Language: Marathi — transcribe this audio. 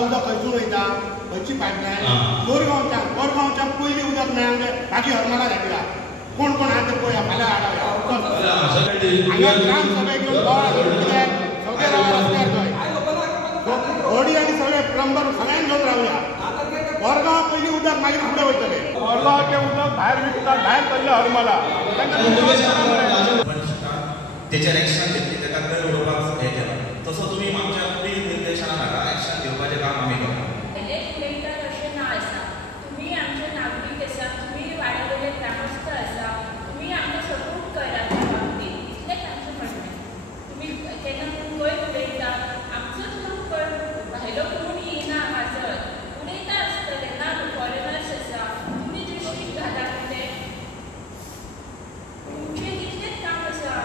उदक खंयसून वयता खंयची पायपलायन कोरगांवच्यान पयलीं उदक मेळ्ळां बाकी हरमळा घातला कोण कोण आहा ते पळया फाल्यां हाडा हांगा ग्राम सभेक घेवन बोवाळ कित्याक सगळे रावा रस्त्यार थंय होडी आनी सगळे प्लंबर सगळ्यांक घेवन रावया कोरगांव पयलीं उदक मागीर फुडें वयतलें कोरगांवचें उदक भायर विकतात भायर सरलें हरमळा तेचेर एक्शन घेतली तेका दर उडोवपाक हें केलां तसो तुमी आमच्या प्री निर्देशना नाका एक्शन घेवपाचें काम आमी करता अशें ना आसा तुमी आमचे नागरीक आसा तुमी वाड्यावयले ग्रामस्थ आसा तुमी आमकां सपोर्ट करात त्या बाबतींत इतलेंच आमचें म्हणणें तुमी केन्ना पूण वयर उलयता आमचोच लोक भायलो कोण येयना हाजर उलयता आसतले ना फॉरेनर्स आसा तुमी जे शीट घालात ते तुमचें कितलेंच काम आसा